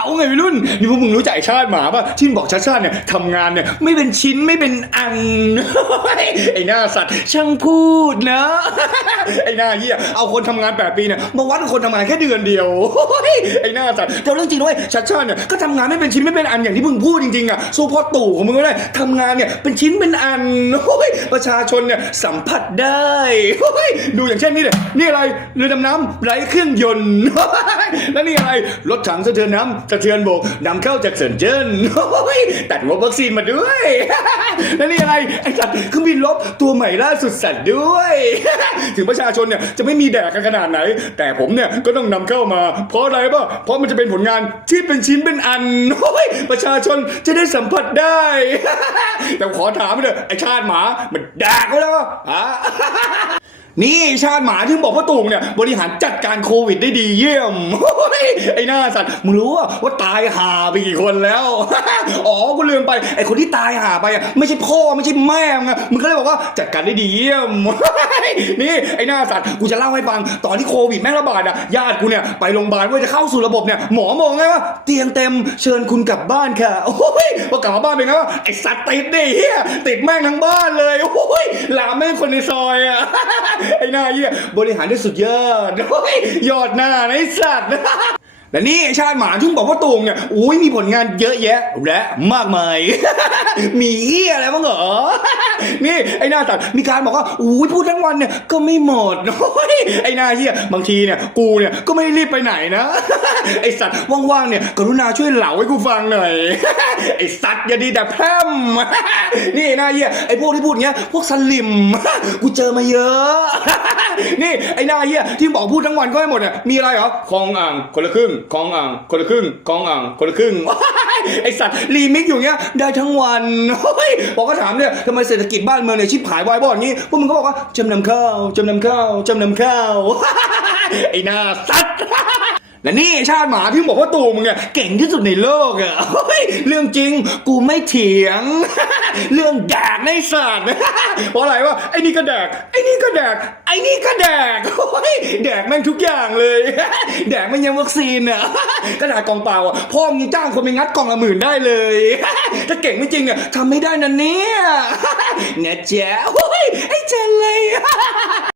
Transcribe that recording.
เอาไงวัยรุ่นนี่พวกมึงรู้จักไอ้ชาติหมาป่ะที่มันบอกชาติชาติเนี่ยทำงานเนี่ยไม่เป็นชิ้นไม่เป็นอัน ไอ้หน้าสัตว์ช่างพูดนะ ไอ้หน้าเหี้ยเอาคนทำงานแปดปีเนี่ยมาวัดกับคนทำงานแค่เดือนเดียว ไอ้หน้าสัตว์แต่เรื่องจริงด้วยชาติชาติเนี่ยก็ทำงานไม่เป็นชิ้นไม่เป็นอันอย่างที่มึงพูดจริงๆอะสู้พ่อตู่ของมึงก็ได้ทำงานเนี่ยเป็นชิ้นเป็นอันประชาชนเนี่ยสัมผัสได้ดูอย่างเช่นนี่เนี่ยนี่อะไรเรือดำน้ำไร้เครื่องยนต์ แล้วนี่อะไรรถถังสะเทือนน้ำสะเทือนบกนำเข้าจากเซินเจิ้นโอ้ยตัดงบวัคซีนมาด้วย แล้วนี่อะไรไอ้สัตว์เครื่องบินลบตัวใหม่ล่าสุดสัตว์ด้วย ถึงประชาชนเนี่ยจะไม่มีแดกกันขนาดไหน แต่ผมเนี่ยก็ต้องนำเข้ามา เพราะอะไรป่ะเพราะมันจะเป็นผลงานที่เป็นชิ้นเป็นอันโอ้ยประชาชนจะได้สัมผัสได้ แต่ขอถามเลยไอ้ชาติหมามันแดกไว้แล้วฮะ นี่ชาติหมาที่บอกว่าตุงเนี่ย บริหารจัดการโควิดได้ดีเยี่ยม ไอ้หน้าสัตว์มึงรู้ว่าว่าตายห่าไปกี่คนแล้ว อ๋อกูลืมไปไอ้คนที่ตายห่าไปอะไม่ใช่พ่อไม่ใช่แม่มึงมึงก็เลยบอกว่าจัดการได้ดีเยี่ยม นี่ไอ้หน้าสัตว์กูจะเล่าให้ฟังตอนที่โควิดแม่งระบาดอะญาติกูเนี่ยไปโรงพยาบาลเพื่อจะเข้าสู่ระบบเนี่ยหมอมองไงว่าเตียงเต็มเชิญคุณกลับบ้านค่ะโอ้ยพอกลับมาบ้านเป็นไงวะไอ้สัตว์ติดดิเฮียติดแม่งทั้งบ้านเลยโอ้ยลามแม่งคนในซอยอะไอ้หน้าเหี้ยบริหารได้สุดยอดโอ้ยยอดหน้านะไอ้สัตว์ และนี่ชาติหมาทุ่งบอกว่าตูงเนี่ยอุ้ยมีผลงานเยอะแยะ และมากมาย มีเหี้ยอะไรบ้างเหรอ นี่ไอ้หน้าสัตว์มีการบอกว่าอุ้ยพูดทั้งวันเนี่ยก็ไม่หมดโอ้ยไอ้หน้าเหี้ยบางทีเนี่ยกูเนี่ยก็ไม่รีบไปไหนนะ ไอ้สัตว์ว่างๆเนี่ยกรุณาช่วยเหล่าให้กูฟังหน่อย ไอ้สัตว์อย่าดีแต่แพร่มนี่ไอ้หน้าเหี้ยไอ้พวกที่พูดเงี้ยพวกสลิมกูเจอมาเยอะ นี่ไอ้หน้าเหี้ยที่บอกพูดทั้งวันก็ไม่หมดเนี่ยมีอะไรเหรอคลองอ่างคนละครึ่งคลองอ่างคนละครึ่งคลองอ่างคนละครึ่งไอ้สัตว์รีมิกอยู่เงี้ยได้ทั้งวันเฮ้ยบอกก็ถามเนี่ยทำไมเศรษฐกิจบ้านเมืองเนี่ยชิบหายวายบอดงี้พวกมึงก็บอกว่าจำนำข้าวจำนำข้าวจำนำข้าวไอ้หน้าสัตว์ และนี่ชาติหมาที่บอกว่าตู่มึงเนี่ยเก่งที่สุดในโลกอะเรื่องจริงกูไม่เถียง เรื่องแดกในสัตว์เพราะอะไรวะไอ้นี่ก็แดกไอ้นี่ก็แดกไอ้นี่ก็แดกเฮ้ยแดกแม่งทุกอย่างเลย แดกไม่ยังวัคซีนอะกระดาษกองเปล่าอะพ่อมึงจ้างคนไปงัดกล่องละหมื่นได้เลย ถ้าเก่งไม่จริงเนี่ยทำไม่ได้นะเนี่ยนจ๊ะเฮ้ยไอ้เจนเลย